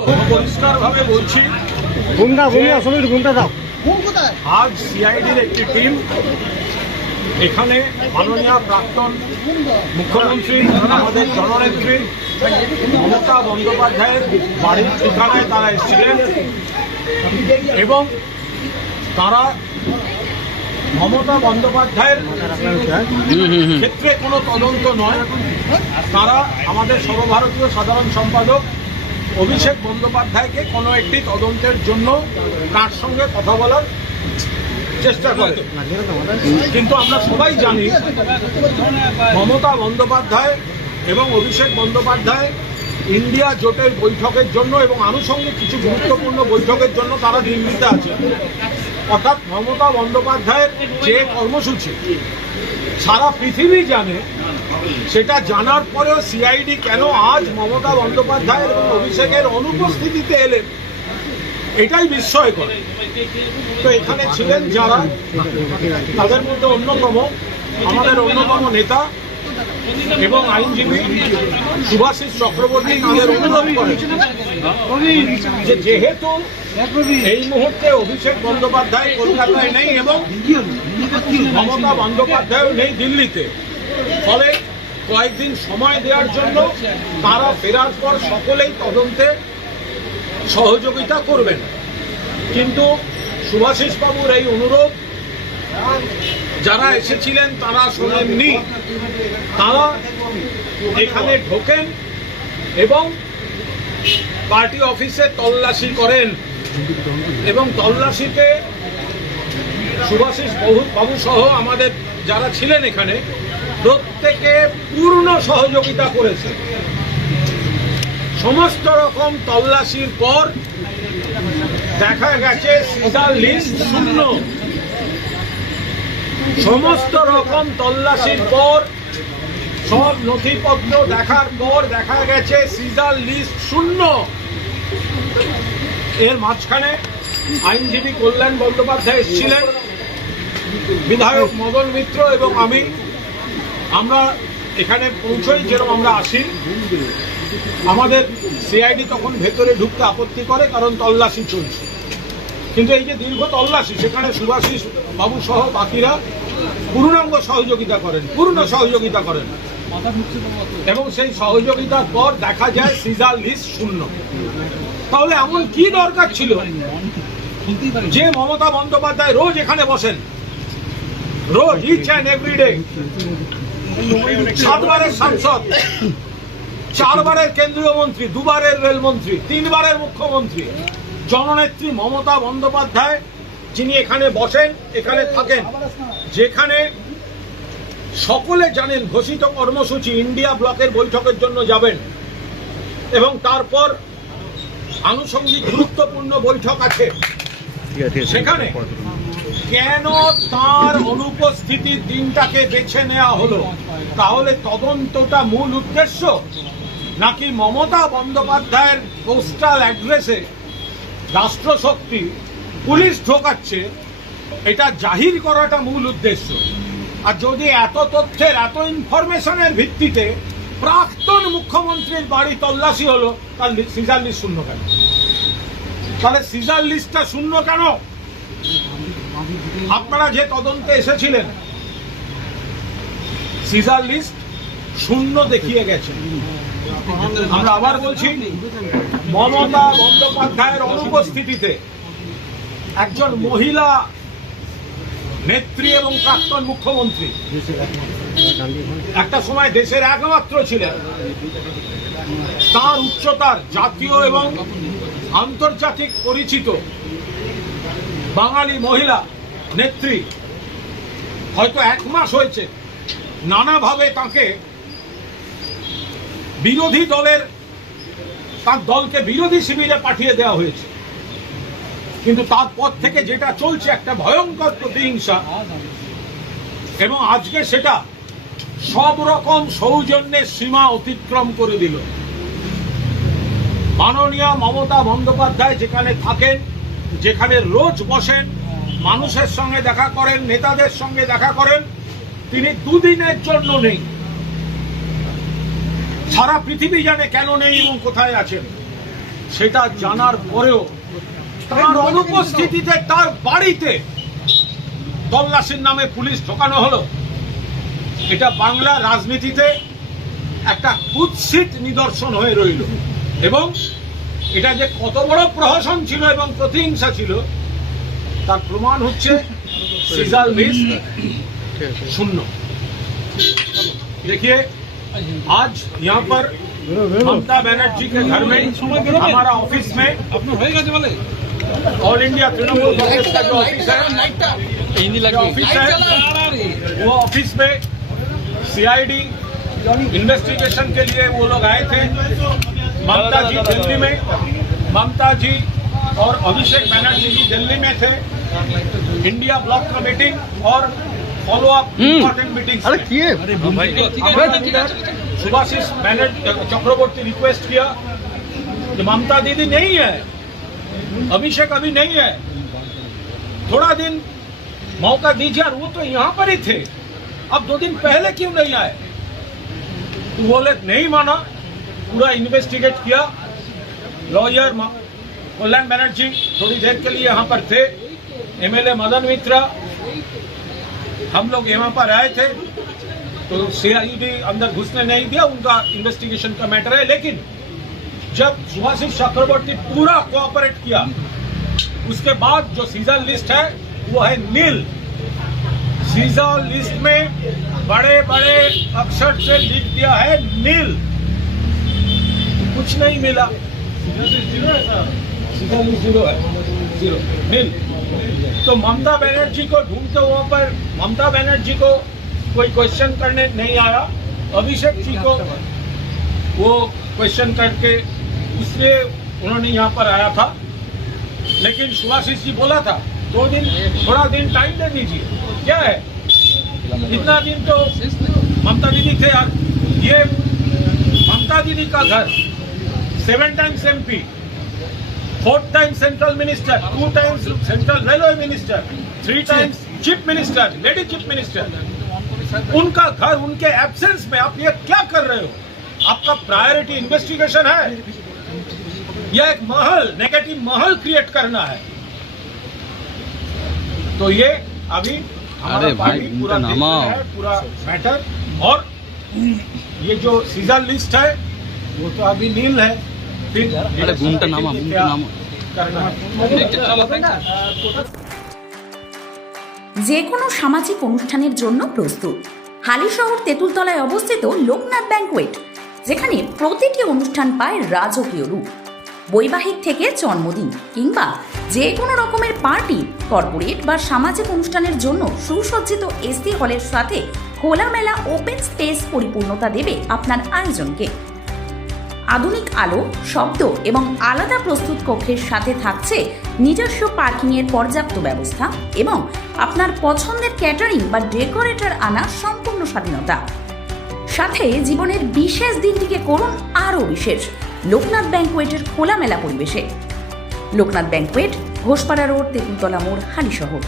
খুব পরিষ্কারভাবে বলছি, আজ সিআইডির একটি টিম এখানে মাননীয় প্রাক্তন মুখ্যমন্ত্রী আমাদের জননেত্রী মমতা বন্দ্যোপাধ্যায়ের বাড়ির ঠিকানায় তারা এসেছিলেন এবং তারা মমতা বন্দ্যোপাধ্যায়ের ক্ষেত্রে কোনো তদন্ত নয়, তারা আমাদের সর্বভারতীয় সাধারণ সম্পাদক অভিষেক বন্দ্যোপাধ্যায়কে কোনো একটি তদন্তের জন্য তার সঙ্গে কথা বলার চেষ্টা করে। কিন্তু আমরা সবাই জানি মমতা বন্দ্যোপাধ্যায় এবং অভিষেক বন্দ্যোপাধ্যায় ইন্ডিয়া জোটের বৈঠকের জন্য এবং আনুষঙ্গিক কিছু গুরুত্বপূর্ণ বৈঠকের জন্য তারা দিল্লিতে আছে। অর্থাৎ মমতা বন্দ্যোপাধ্যায়ের যে কর্মসূচি সারা পৃথিবী জানে, সেটা জানার পরেও সিআইডি কেন আজ মমতা বন্দ্যোপাধ্যায় এবং অভিষেকের অনুপস্থিতিতে এলেন, এটাই বিস্ময়কর। তো এখানে ছিলেন যারা, তাদের মধ্যে অন্যতম আমাদের অন্যতম নেতা এবং আইনজীবী শুভাশিস চক্রবর্তী তাদের অনুরোধ করেন যে যেহেতু এই মুহূর্তে অভিষেক বন্দ্যোপাধ্যায় কলকাতায় নেই এবং মমতা বন্দ্যোপাধ্যায় নেই দিল্লিতে, ফলে কয়েকদিন সময় দেওয়ার জন্য তারা ফেরার পর সকলেই তদন্তে সহযোগিতা করবেন। কিন্তু শুভাশিস বাবুর এই অনুরোধ যারা এসেছিলেন তারা শোনেননি, তারা এখানে ঢোকেন এবং পার্টি অফিসে তল্লাশি করেন এবং তল্লাশিতে শুভাশিস বাবু সহ আমাদের যারা ছিলেন এখানে প্রত্যেকে পূর্ণ সহযোগিতা করেছে। সমস্ত রকম তল্লাশির পর দেখা গেছে সিজার লিস্ট শূন্য। সমস্ত রকম তল্লাশির পর সব নথিপত্র দেখার পর দেখা গেছে সিজার লিস্ট শূন্য। এর মাঝখানে আইনজীবী কল্যাণ বন্দ্যোপাধ্যায় এসেছিলেন, বিধায়ক মদন মিত্র এবং আমরা এখানে পৌঁছই, যেরকম আমরা আসি, আমাদের সিআইডি তখন ভেতরে ঢুকতে আপত্তি করে কারণ তল্লাশি চলছে। কিন্তু এই যে দীর্ঘ তল্লাশি, সেখানে শুভাশিস বাবু সহ বাকিরা পূর্ণাঙ্গ সহযোগিতা করেন এবং সেই সহযোগিতার পর দেখা যায় সিজার লিস্ট শূন্য। তাহলে এমন কি দরকার ছিল যে মমতা বন্দ্যোপাধ্যায় রোজ এখানে বসেন, রোজ ইচ অ্যান্ড এভরিডে, 7 বারের সাংসদ, 4 বারের কেন্দ্রীয় মন্ত্রী, 2 বারের রেলমন্ত্রী, 3 বারের মুখ্যমন্ত্রী, জননেত্রী মমতা বন্দ্যোপাধ্যায় যিনি এখানে বসেন, এখানে থাকেন, যেখানে সকলে জানেন ঘোষিত কর্মসূচি ইন্ডিয়া ব্লকের বৈঠকের জন্য যাবেন এবং তারপর আনুষঙ্গিক গুরুত্বপূর্ণ বৈঠক আছে, সেখানে কেন তার অনুপস্থিতির দিনটাকে বেছে নেওয়া হলো? তাহলে তদন্তটা মূল উদ্দেশ্য, নাকি মমতা বন্দ্যোপাধ্যায়ের পোস্টাল অ্যাড্রেসে রাষ্ট্রশক্তি পুলিশ ঢোকাচ্ছে এটা জাহির করাটা মূল উদ্দেশ্য? আর যদি এত তথ্যের, এত ইনফরমেশনের ভিত্তিতে প্রাক্তন মুখ্যমন্ত্রীর বাড়ি তল্লাশি হলো, তার সিজার লিস্ট শূন্য কেন? তাহলে সিজার লিস্টটা শূন্য কেন? আপনারা যে তদন্তে এসেছিলেন সিজার লিস্ট শূন্য দেখিয়ে গেছে। আমরা আবার বলছি, মমতা বন্দ্যোপাধ্যায়ের অনুপস্থিতিতে একজন মহিলা নেত্রী এবং প্রাক্তন মুখ্যমন্ত্রী, একটা সময় দেশের একমাত্র ছিলেন, তার উচ্চতার জাতীয় এবং আন্তর্জাতিক পরিচিত বাঙালি মহিলা নেত্রী, হয়তো 1 মাস হয়েছে নানাভাবে তাকে বিরোধী তার দলকে বিরোধী শিবিরে পাঠিয়ে দেওয়া হয়েছে, কিন্তু তারপর থেকে যেটা চলছে একটা ভয়ঙ্কর প্রতিহিংসা, এবং আজকে সেটা সব রকম সৌজন্যের সীমা অতিক্রম করে দিল। মাননীয় মমতা বন্দ্যোপাধ্যায় যেখানে থাকেন, যেখানে রোজ বসেন, মানুষের সঙ্গে দেখা করেন, নেতাদের সঙ্গে দেখা করেন, তিনি 2 দিনের জন্য নেই। সারা পৃথিবী জানে কেন নেই এবং কোথায় আছেন। সেটা জানার পরেও তার অনুপস্থিতিতে তার বাড়িতে তল্লাশির নামে পুলিশ ঢোকানো হলো। এটা বাংলা রাজনীতিতে একটা কুৎসিত নিদর্শন হয়ে রইল, এবং এটা যে কত বড় প্রহসন ছিল এবং প্রতিহিংসা ছিল তার প্রমাণ হচ্ছে सीजर लिस्ट शून्य। देखिए आज यहाँ पर ममता बनर्जी के घर में हमारा ऑफिस में ऑल इंडिया तृणमूल कांग्रेस का जो ऑफिस है वो ऑफिस में सीआईडी इन्वेस्टिगेशन के लिए वो लोग आए थे। ममता जी दिल्ली में, ममता जी और अभिषेक बनर्जी जी दिल्ली में थे। इंडिया ब्लॉक का मीटिंग और follow up important meeting. Subhashis Chakraborty request किया कि ममता दीदी नहीं है, अभिषेक अभी नहीं है, थोड़ा दिन मौका दीजिए। और वो तो यहाँ पर ही थे, अब 2 दिन पहले क्यों नहीं आए? तो बोले नहीं माना, पूरा इन्वेस्टिगेट किया। लॉयर कल्याण बनर्जी थोड़ी देर के लिए यहाँ पर थे, एमएलए मदन मित्रा, हम लोग यहाँ पर आए थे, तो सीआईडी अंदर घुसने नहीं दिया, उनका इन्वेस्टिगेशन का मैटर है। लेकिन जब सुभाषिस चक्रवर्ती पूरा कोऑपरेट किया, उसके बाद जो सीजर लिस्ट है वो है नील। सीजर लिस्ट में बड़े बड़े अक्षर से लिख दिया है नील, कुछ नहीं मिला। सीजर लिस्ट 0 है, 0 नील। तो ममता बनर्जी को ढूंढते वहां पर ममता बनर्जी को कोई क्वेश्चन करने नहीं आया, अभिषेक जी को वो क्वेश्चन करके इसलिए उन्होंने यहाँ पर आया था। लेकिन सुभाषिस जी बोला था 2 दिन, थोड़ा दिन टाइम दे दीजिए। क्या है इतना दिन? तो ममता दीदी थे यार। ये ममता दीदी का घर 7 times MP, 4 times central minister, 2 times central railway minister, 3 times chief minister, lady chief minister, उनका घर उनके एब्सेंस में आप ये क्या कर रहे हो? आपका प्रायोरिटी इन्वेस्टिगेशन है या एक महल, नेगेटिव महल क्रिएट करना है? तो ये अभी हमारा पार्टी पूरा देख रहा है, पूरा मैटर। और ये जो सीजर लिस्ट है वो तो अभी नील है, फिर करना है। যে কোনো সামাজিক অনুষ্ঠানের জন্য প্রস্তুত হালিশহর তেঁতুলতলায় অবস্থিত লোকনাথ ব্যাংকোয়েট, যেখানে প্রতিটি অনুষ্ঠান পায় রাজকীয় রূপ। বৈবাহিক থেকে জন্মদিন কিংবা যে কোনো রকমের পার্টি, কর্পোরেট বা সামাজিক অনুষ্ঠানের জন্য সুসজ্জিত এসি হলের সাথে খোলামেলা ওপেন স্পেস পরিপূর্ণতা দেবে আপনার আয়োজনকে। আধুনিক আলো, শব্দ এবং আলাদা প্রস্তুত কক্ষের সাথে থাকছে নিজস্ব পার্কিংয়ের পর্যাপ্ত ব্যবস্থা এবং আপনার পছন্দের ক্যাটারিং বা ডেকোরেটর আনার সম্পূর্ণ স্বাধীনতা। সাথে জীবনের বিশেষ দিনটিকে করুন আরও বিশেষ লোকনাথ ব্যাংকোয়েটের খোলামেলা পরিবেশে। লোকনাথ ব্যাংকোয়েট, ঘোষপাড়া রোড, তেঁতুলতলা মোড়, হালিশহর।